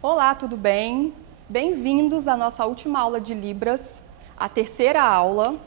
Olá, tudo bem? Bem-vindos à nossa última aula de Libras, a terceira aula.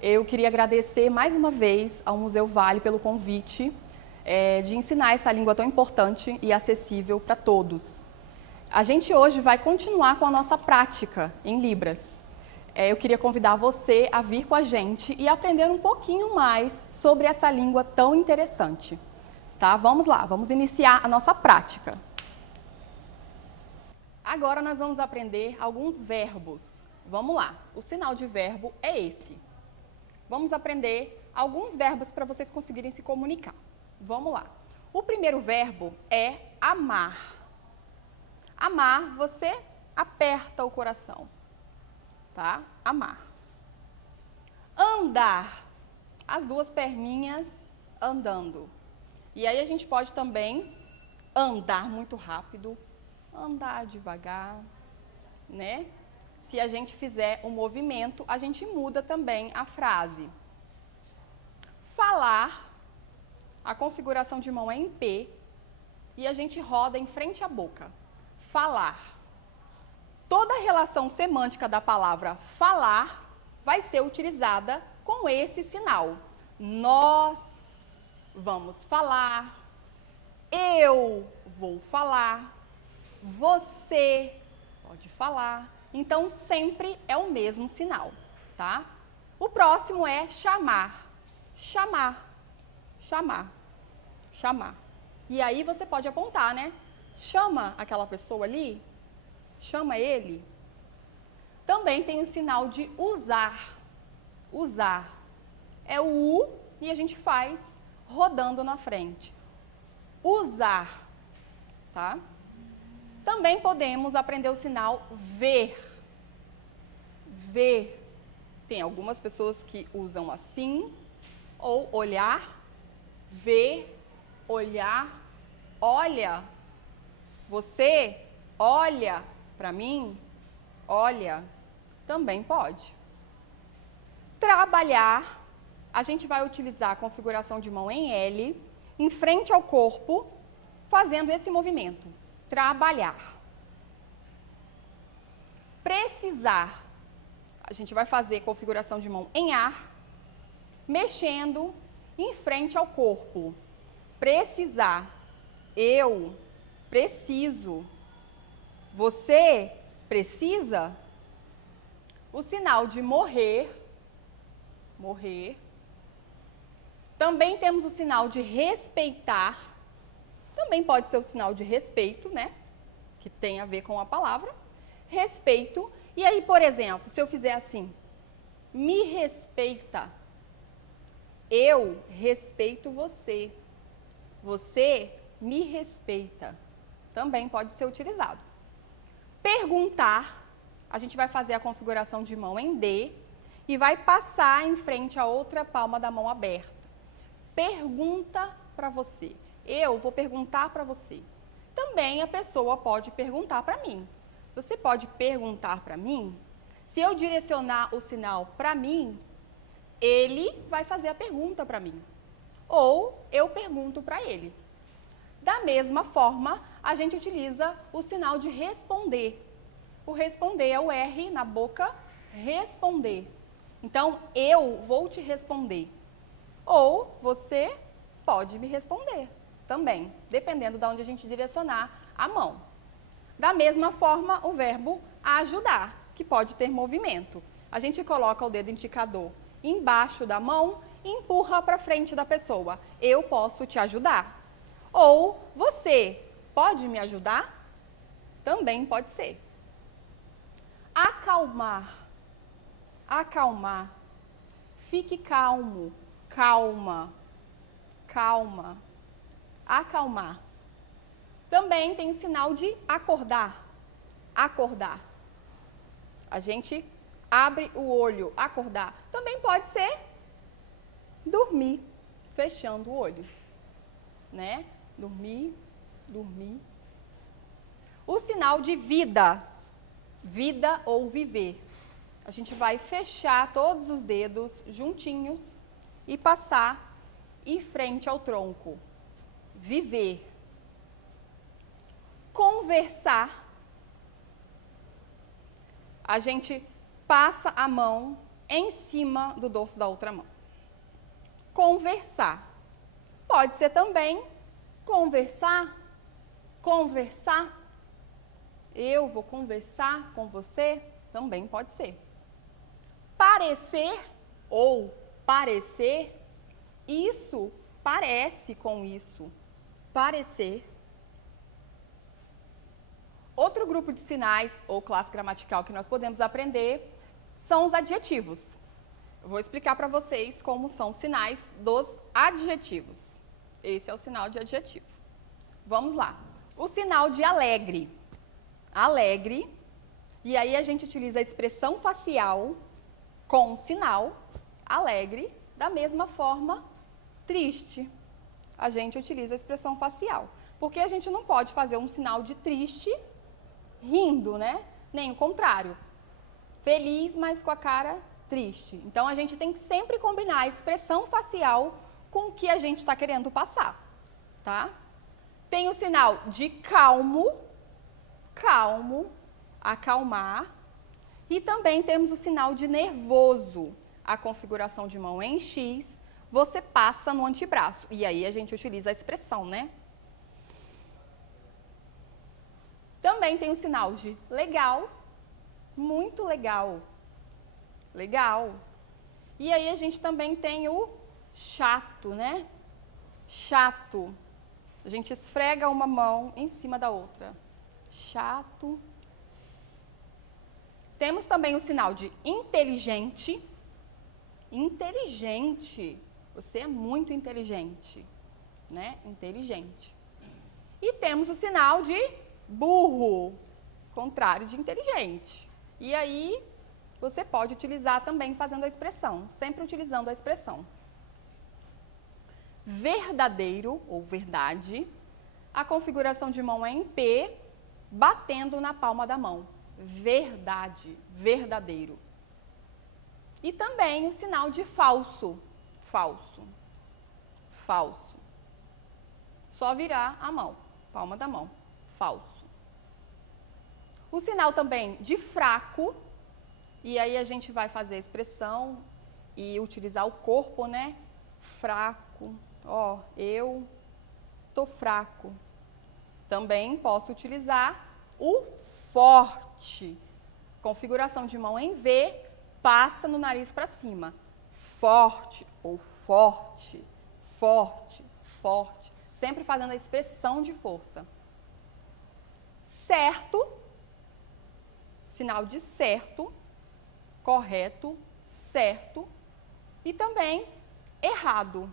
Eu queria agradecer mais uma vez ao Museu Vale pelo convite de ensinar essa língua tão importante e acessível para todos. A gente hoje vai continuar com a nossa prática em Libras. Eu queria convidar você a vir com a gente e aprender um pouquinho mais sobre essa língua tão interessante. Tá? Vamos lá, vamos iniciar a nossa prática. Agora nós vamos aprender alguns verbos. Vamos lá, o sinal de verbo é esse. Vamos aprender alguns verbos para vocês conseguirem se comunicar. Vamos lá. O primeiro verbo é amar. Amar, você aperta o coração, tá? Amar. Andar, as duas perninhas andando. E aí a gente pode também andar muito rápido, andar devagar, né? Se a gente fizer um movimento, a gente muda também a frase. Falar, a configuração de mão é em P e a gente roda em frente à boca. Falar. Toda a relação semântica da palavra falar vai ser utilizada com esse sinal. Nós vamos falar, eu vou falar, você pode falar. Então, sempre é o mesmo sinal, tá? O próximo é chamar. Chamar, chamar, chamar. E aí você pode apontar, né? Chama aquela pessoa ali, chama ele. Também tem o sinal de usar. Usar. É o U e a gente faz rodando na frente. Usar, tá? Também podemos aprender o sinal ver. Ver. Tem algumas pessoas que usam assim, ou olhar, ver, olhar, olha. Você olha para mim, olha, também pode. Trabalhar, a gente vai utilizar a configuração de mão em L, em frente ao corpo, fazendo esse movimento. Trabalhar. Precisar, a gente vai fazer configuração de mão em A, mexendo em frente ao corpo. Precisar. Eu preciso. Você precisa? O sinal de morrer. Morrer. Também temos o sinal de respeitar. Também pode ser o sinal de respeito, né? Que tem a ver com a palavra. Respeito. E aí, por exemplo, se eu fizer assim, me respeita. Eu respeito você. Você me respeita. Também pode ser utilizado. Perguntar. A gente vai fazer a configuração de mão em D e vai passar em frente à outra palma da mão aberta. Pergunta para você. Eu vou perguntar para você. Também a pessoa pode perguntar para mim. Você pode perguntar para mim? Se eu direcionar o sinal para mim, ele vai fazer a pergunta para mim. Ou eu pergunto para ele. Da mesma forma, a gente utiliza o sinal de responder. O responder é o R na boca, responder. Então, eu vou te responder. Ou você pode me responder também, dependendo de onde a gente direcionar a mão. Da mesma forma, o verbo ajudar, que pode ter movimento. A gente coloca o dedo indicador embaixo da mão e empurra para frente da pessoa. Eu posso te ajudar. Ou você pode me ajudar? Também pode ser. Acalmar. Acalmar. Fique calmo. Calma. Calma. Acalmar. Também tem o sinal de acordar. Acordar. A gente abre o olho. Acordar. Também pode ser dormir. Fechando o olho. Né? Dormir, dormir. O sinal de vida. Vida ou viver. A gente vai fechar todos os dedos juntinhos e passar em frente ao tronco. Viver. Conversar. a gente passa a mão em cima do dorso da outra mão. Conversar. Pode ser também conversar, conversar. Eu vou conversar com você, também pode ser. Parecer ou parecer, isso parece com isso. Parecer. Outro grupo de sinais ou classe gramatical que nós podemos aprender são os adjetivos. Eu vou explicar para vocês como são os sinais dos adjetivos. Esse é o sinal de adjetivo. Vamos lá. O sinal de alegre. Alegre. E aí a gente utiliza a expressão facial com o sinal alegre. Da mesma forma, triste. A gente utiliza a expressão facial. Porque a gente não pode fazer um sinal de triste rindo, né? Nem o contrário. Feliz, mas com a cara triste. Então, a gente tem que sempre combinar a expressão facial com o que a gente está querendo passar, tá? Tem o sinal de calmo, calmo, acalmar. E também temos o sinal de nervoso. A configuração de mão em X, você passa no antebraço. E aí a gente utiliza a expressão, né? Também tem o sinal de legal, muito legal, legal. E aí a gente também tem o chato, né? Chato. A gente esfrega uma mão em cima da outra. Chato. Temos também o sinal de inteligente. Inteligente. Você é muito inteligente, né? Inteligente. E temos o sinal de burro, contrário de inteligente. E aí, você pode utilizar também fazendo a expressão, sempre utilizando a expressão. Verdadeiro, ou verdade, a configuração de mão é em P, batendo na palma da mão. Verdade, verdadeiro. E também o sinal de falso, falso, falso. Só virar a mão, palma da mão, falso. O sinal também de fraco, e aí a gente vai fazer a expressão e utilizar o corpo, né? Fraco, ó, eu tô fraco. Também posso utilizar o forte. Configuração de mão em V, passa no nariz para cima. Forte ou forte, forte, forte. Sempre fazendo a expressão de força. Certo. Sinal de certo, correto, certo. E também errado.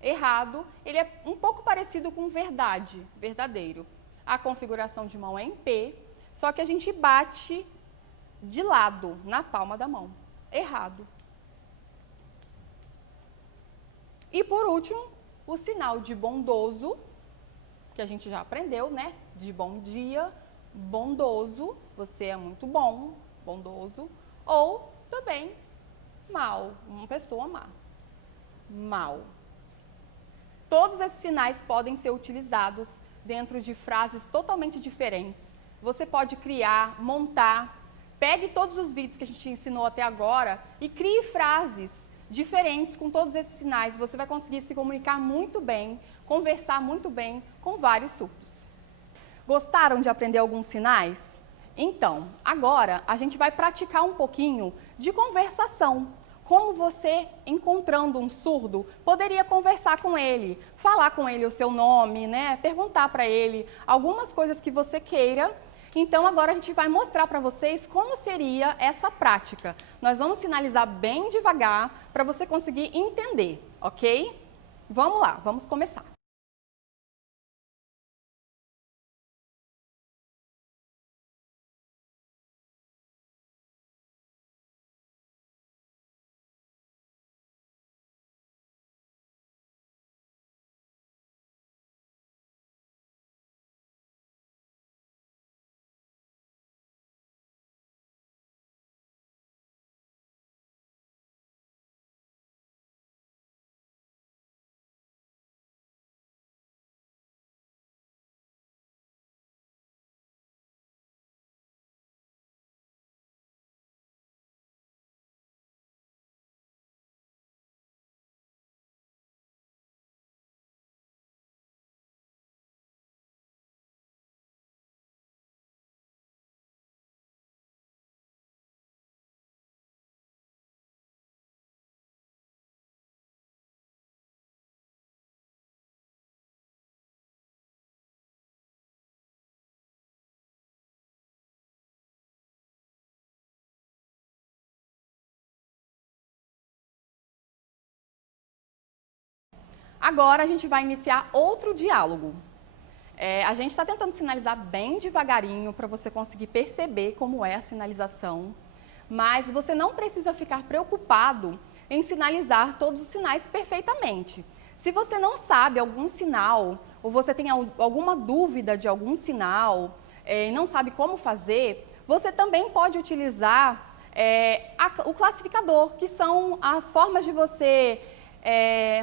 Errado, ele é um pouco parecido com verdade, verdadeiro. A configuração de mão é em P, só que a gente bate de lado, na palma da mão. Errado. E por último, o sinal de bondoso, que a gente já aprendeu, né? De bom dia, bondoso, você é muito bom, bondoso, ou também mal, uma pessoa má, mal. Todos esses sinais podem ser utilizados dentro de frases totalmente diferentes. Você pode criar, montar, pegue todos os vídeos que a gente ensinou até agora e crie frases diferentes com todos esses sinais. Você vai conseguir se comunicar muito bem, conversar muito bem com vários surdos. Gostaram de aprender alguns sinais? Então, agora a gente vai praticar um pouquinho de conversação. Como você, encontrando um surdo, poderia conversar com ele, falar com ele o seu nome, né? Perguntar para ele algumas coisas que você queira. Então, agora a gente vai mostrar para vocês como seria essa prática. Nós vamos sinalizar bem devagar para você conseguir entender, ok? Vamos lá, vamos começar. Agora a gente vai iniciar outro diálogo. A gente está tentando sinalizar bem devagarinho para você conseguir perceber como é a sinalização, mas você não precisa ficar preocupado em sinalizar todos os sinais perfeitamente. Se você não sabe algum sinal, ou você tem alguma dúvida de algum sinal e não sabe como fazer, você também pode utilizar o classificador, que são as formas de você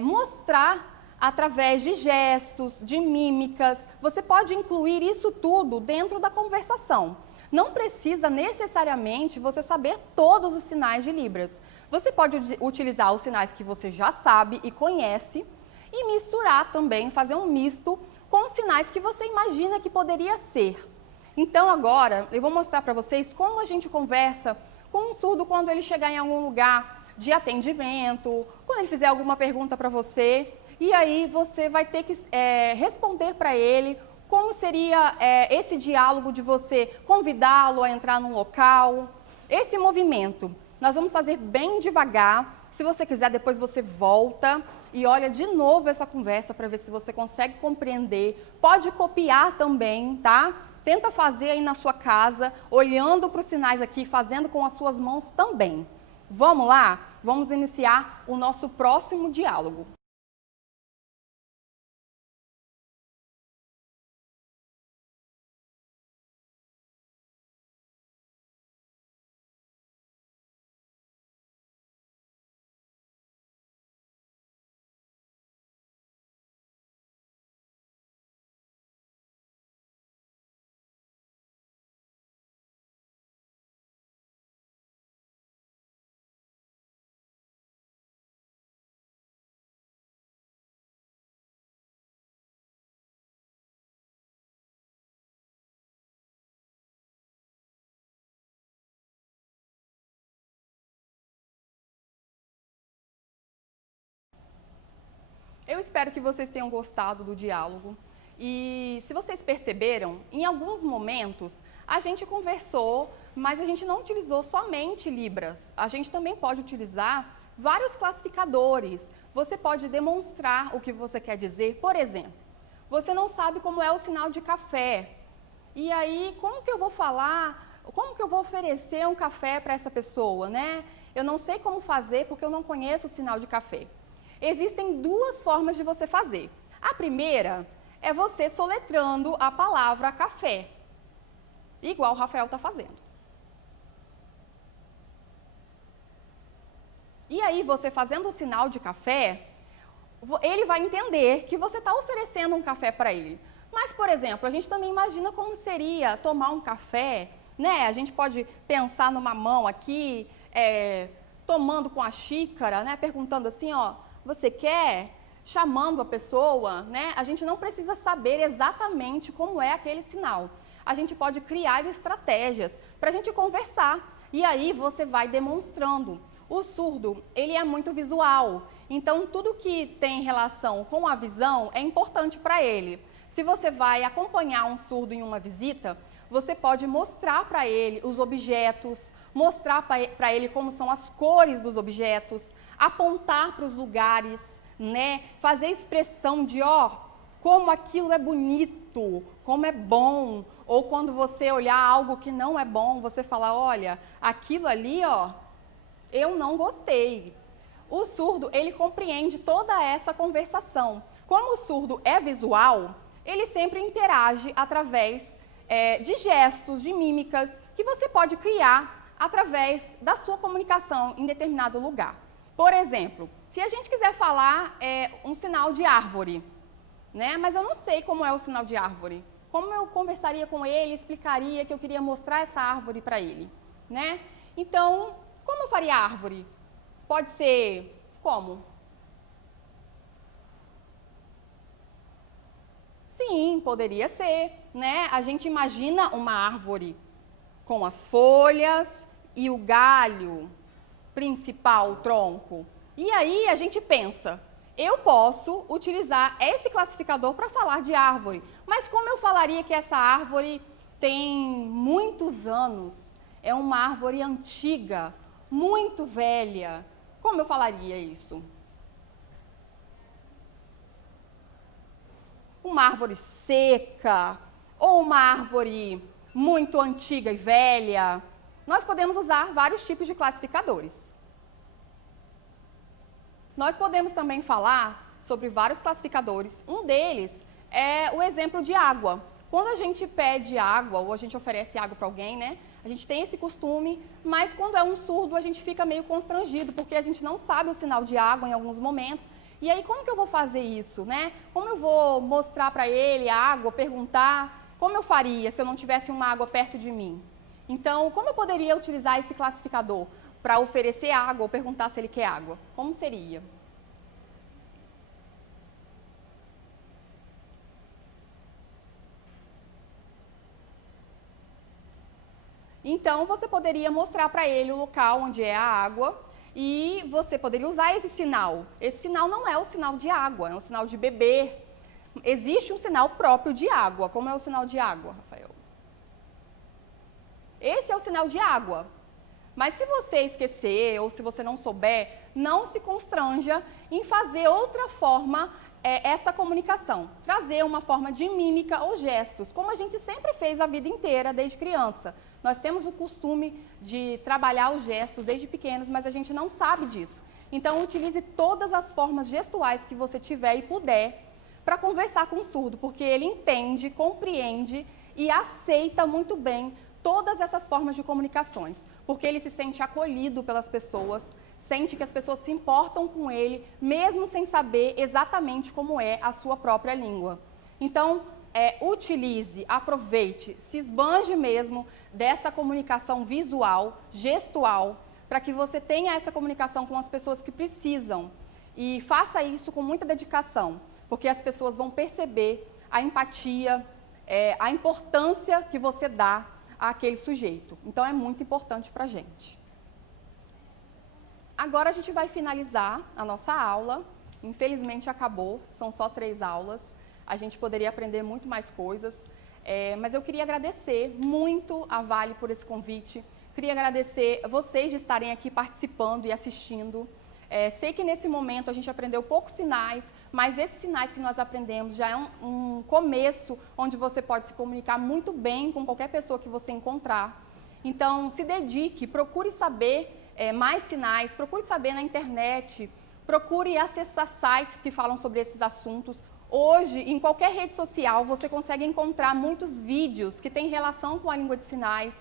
mostrar através de gestos, de mímicas. Você pode incluir isso tudo dentro da conversação. Não precisa necessariamente você saber todos os sinais de Libras. Você pode utilizar os sinais que você já sabe e conhece e misturar também, fazer um misto com os sinais que você imagina que poderia ser. Então agora eu vou mostrar para vocês como a gente conversa com um surdo quando ele chegar em algum lugar de atendimento, quando ele fizer alguma pergunta para você. E aí você vai ter que responder para ele como seria esse diálogo de você convidá-lo a entrar num local. Esse movimento nós vamos fazer bem devagar. Se você quiser, depois você volta e olha de novo essa conversa para ver se você consegue compreender. Pode copiar também, tá? Tenta fazer aí na sua casa, olhando para os sinais aqui, fazendo com as suas mãos também. Vamos lá? Vamos iniciar o nosso próximo diálogo. Eu espero que vocês tenham gostado do diálogo. E se vocês perceberam, em alguns momentos a gente conversou, mas a gente não utilizou somente Libras. A gente também pode utilizar vários classificadores. Você pode demonstrar o que você quer dizer. Por exemplo, você não sabe como é o sinal de café. E aí, como que eu vou falar, como que eu vou oferecer um café para essa pessoa, né? Eu não sei como fazer porque eu não conheço o sinal de café. Existem duas formas de você fazer. A primeira é você soletrando a palavra café, igual o Rafael está fazendo. E aí, você fazendo o sinal de café, ele vai entender que você está oferecendo um café para ele. Mas, por exemplo, a gente também imagina como seria tomar um café, né? A gente pode pensar numa mão aqui, tomando com a xícara, né? Perguntando assim, ó, você quer? Chamando a pessoa, né? A gente não precisa saber exatamente como é aquele sinal. A gente pode criar estratégias para a gente conversar. E aí você vai demonstrando. O surdo, ele é muito visual. Então, tudo que tem relação com a visão é importante para ele. Se você vai acompanhar um surdo em uma visita, você pode mostrar para ele os objetos, mostrar para ele como são as cores dos objetos, apontar para os lugares, né? Fazer expressão de, ó, como aquilo é bonito, como é bom. Ou quando você olhar algo que não é bom, você falar, olha, aquilo ali, ó, eu não gostei. O surdo, ele compreende toda essa conversação. Como o surdo é visual, ele sempre interage através de gestos, de mímicas, que você pode criar através da sua comunicação em determinado lugar. Por exemplo, se a gente quiser falar um sinal de árvore, né? Mas eu não sei como é o sinal de árvore. Como eu conversaria com ele, explicaria que eu queria mostrar essa árvore para ele, né? Então, como eu faria árvore? Pode ser como? Sim, poderia ser, né? A gente imagina uma árvore com as folhas e o galho principal, o tronco. E aí a gente pensa, eu posso utilizar esse classificador para falar de árvore, mas como eu falaria que essa árvore tem muitos anos, é uma árvore antiga, muito velha, como eu falaria isso? uma árvore seca ou uma árvore muito antiga e velha. Nós podemos usar vários tipos de classificadores. Nós podemos também falar sobre vários classificadores. Um deles é o exemplo de água. Quando a gente pede água ou a gente oferece água para alguém, né? A gente tem esse costume, mas quando é um surdo a gente fica meio constrangido, porque a gente não sabe o sinal de água em alguns momentos. E aí, como que eu vou fazer isso, né? Como eu vou mostrar para ele a água, perguntar? Como eu faria se eu não tivesse uma água perto de mim? Então, como eu poderia utilizar esse classificador para oferecer água ou perguntar se ele quer água? Como seria? Então, você poderia mostrar para ele o local onde é a água e você poderia usar esse sinal. Esse sinal não é o sinal de água, é um sinal de beber. Existe um sinal próprio de água. Como é o sinal de água, Rafael? Esse é o sinal de água. Mas se você esquecer ou se você não souber, não se constranja em fazer outra forma essa comunicação. Trazer uma forma de mímica ou gestos, como a gente sempre fez a vida inteira desde criança. Nós temos o costume de trabalhar os gestos desde pequenos, mas a gente não sabe disso. Então, utilize todas as formas gestuais que você tiver e puder para conversar com o surdo, porque ele entende, compreende e aceita muito bem todas essas formas de comunicações, porque ele se sente acolhido pelas pessoas, sente que as pessoas se importam com ele, mesmo sem saber exatamente como é a sua própria língua. Então, utilize, aproveite, se esbanje mesmo dessa comunicação visual, gestual, para que você tenha essa comunicação com as pessoas que precisam. E faça isso com muita dedicação, porque as pessoas vão perceber a empatia, a importância que você dá àquele sujeito. Então, é muito importante para a gente. Agora a gente vai finalizar a nossa aula. Infelizmente acabou, são só 3 aulas. A gente poderia aprender muito mais coisas, mas eu queria agradecer muito a Vale por esse convite. Queria agradecer vocês de estarem aqui participando e assistindo. Sei que nesse momento a gente aprendeu poucos sinais, mas esses sinais que nós aprendemos já é um começo onde você pode se comunicar muito bem com qualquer pessoa que você encontrar. Então, se dedique, procure saber mais sinais, procure saber na internet, procure acessar sites que falam sobre esses assuntos. Hoje, em qualquer rede social, você consegue encontrar muitos vídeos que têm relação com a língua de sinais,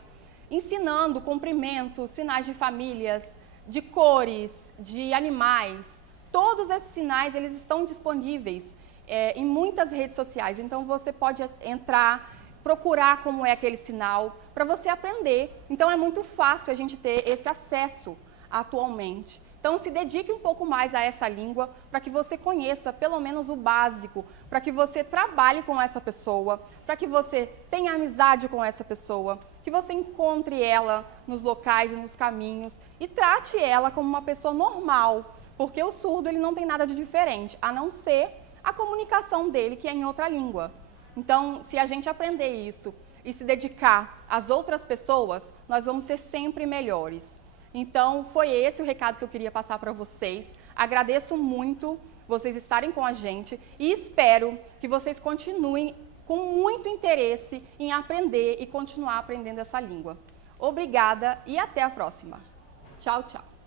ensinando cumprimentos, sinais de famílias, de cores, de animais. Todos esses sinais, eles estão disponíveis em muitas redes sociais. Então, você pode entrar, procurar como é aquele sinal, para você aprender. Então, é muito fácil a gente ter esse acesso atualmente. Então, se dedique um pouco mais a essa língua para que você conheça pelo menos o básico, para que você trabalhe com essa pessoa, para que você tenha amizade com essa pessoa, que você encontre ela nos locais e nos caminhos e trate ela como uma pessoa normal, porque o surdo ele não tem nada de diferente, a não ser a comunicação dele, que é em outra língua. Então, se a gente aprender isso e se dedicar às outras pessoas, nós vamos ser sempre melhores. Então, foi esse o recado que eu queria passar para vocês. Agradeço muito vocês estarem com a gente e espero que vocês continuem com muito interesse em aprender e continuar aprendendo essa língua. Obrigada e até a próxima. Tchau, tchau.